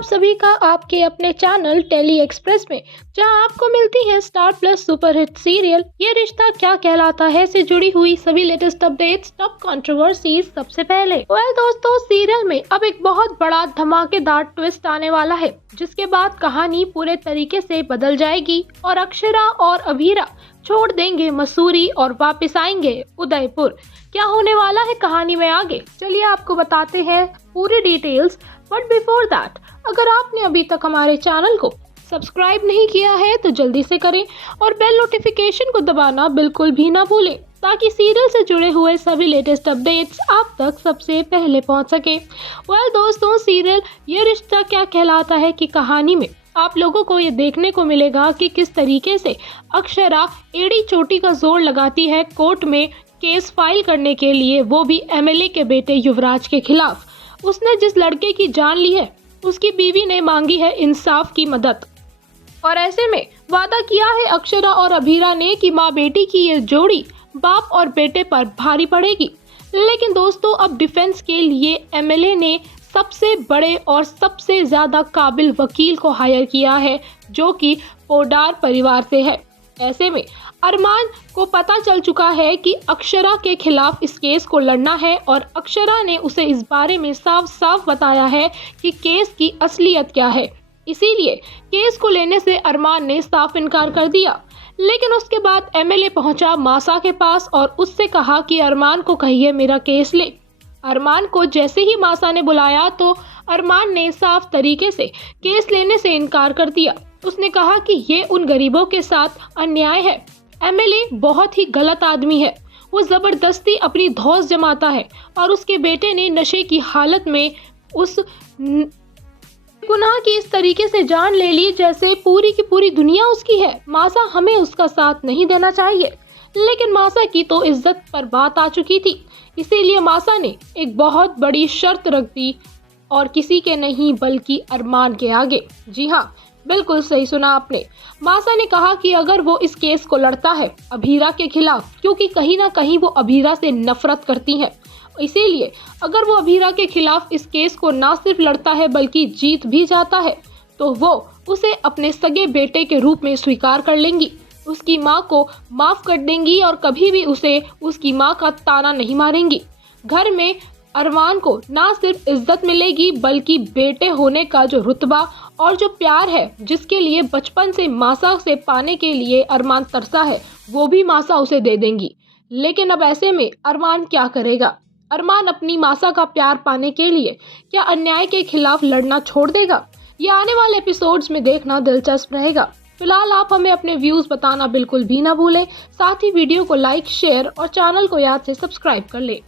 आप सभी का आपके अपने चैनल टेली एक्सप्रेस में, जहां आपको मिलती है star plus super hit serial ये रिश्ता क्या कहलाता है से जुड़ी हुई सभी लेटेस्ट अपडेट्स, टॉप कंट्रोवर्सीज सबसे पहले। दोस्तों, सीरियल में अब एक बहुत बड़ा धमाकेदार ट्विस्ट आने वाला है, जिसके बाद कहानी पूरे तरीके से बदल जाएगी और अक्षरा और अभीरा छोड़ देंगे मसूरी और वापस आएंगे उदयपुर। क्या होने वाला है कहानी में आगे, चलिए आपको बताते हैं पूरी डिटेल्स। बट बिफोर दैट, अगर आपने अभी तक हमारे चैनल को सब्सक्राइब नहीं किया है तो जल्दी से करें और बेल नोटिफिकेशन को दबाना बिल्कुल भी ना भूलें, ताकि सीरियल से जुड़े हुए सभी लेटेस्ट अपडेट्स आप तक सबसे पहले पहुंच सके। दोस्तों, सीरियल ये रिश्ता क्या कहलाता है कि कहानी में आप लोगों को ये देखने को मिलेगा कि किस तरीके से अक्षरा एड़ी चोटी का जोर लगाती है कोर्ट में केस फाइल करने के लिए, वो भी एमएलए के बेटे युवराज के खिलाफ। उसने जिस लड़के की जान ली है उसकी बीवी ने मांगी है इंसाफ की मदद, और ऐसे में वादा किया है अक्षरा और अभीरा ने कि माँ बेटी की ये जोड़ी बाप और बेटे पर भारी पड़ेगी। लेकिन दोस्तों, अब डिफेंस के लिए एमएलए ने सबसे बड़े और सबसे ज्यादा काबिल वकील को हायर किया है, जो कि पोडार परिवार से है। ऐसे में अरमान को पता चल चुका है कि अक्षरा के खिलाफ इस केस को लड़ना है, और अक्षरा ने उसे इस बारे में साफ साफ बताया है कि केस की असलियत क्या है। इसीलिए केस को लेने से अरमान ने साफ इनकार कर दिया। लेकिन उसके बाद एमएलए पहुंचा मासा के पास और उससे कहा कि अरमान को कहिए मेरा केस ले। अरमान को जैसे ही मासा ने बुलाया तो अरमान ने साफ तरीके से केस लेने से इनकार कर दिया। उसने कहा कि ये उन गरीबों के साथ अन्याय है। एमएलए बहुत ही गलत आदमी है, वो जबरदस्ती अपनी धौंस जमाता है और उसके बेटे ने नशे की हालत में उस गुनाह की इस तरीके से जान ले ली जैसे पूरी की पूरी दुनिया उसकी है। मासा हमें उसका साथ नहीं देना चाहिए, लेकिन मासा की तो इज्जत पर बात आ चुकी थी, इसीलिए मासा ने एक बहुत बड़ी शर्त रख दी, और किसी के नहीं बल्कि अरमान के आगे। जी हाँ, बिल्कुल सही सुना आपने। मासा ने कहा कि अगर वो इस केस को लड़ता है अभीरा के खिलाफ, क्योंकि कहीं ना कहीं वो अभीरा से नफरत करती हैं, इसीलिए अगर वो अभीरा के खिलाफ इस केस को ना सिर्फ लड़ता है बल्कि जीत भी जाता है तो वो उसे अपने सगे बेटे के रूप में स्वीकार कर लेंगी, उसकी माँ को माफ कर देंगी और कभी भी उसे उसकी माँ का ताना नहीं मारेंगी। घर में अरमान को ना सिर्फ इज्जत मिलेगी बल्कि बेटे होने का जो रुतबा और जो प्यार है, जिसके लिए बचपन से मासा से पाने के लिए अरमान तरसा है, वो भी मासा उसे दे देंगी। लेकिन अब ऐसे में अरमान क्या करेगा? अरमान अपनी मासा का प्यार पाने के लिए क्या अन्याय के खिलाफ लड़ना छोड़ देगा? ये आने वाले एपिसोड्स में देखना दिलचस्प रहेगा। फिलहाल आप हमें अपने व्यूज बताना बिल्कुल भी ना भूलें। साथ ही वीडियो को लाइक, शेयर और चैनल को याद से सब्सक्राइब कर लें।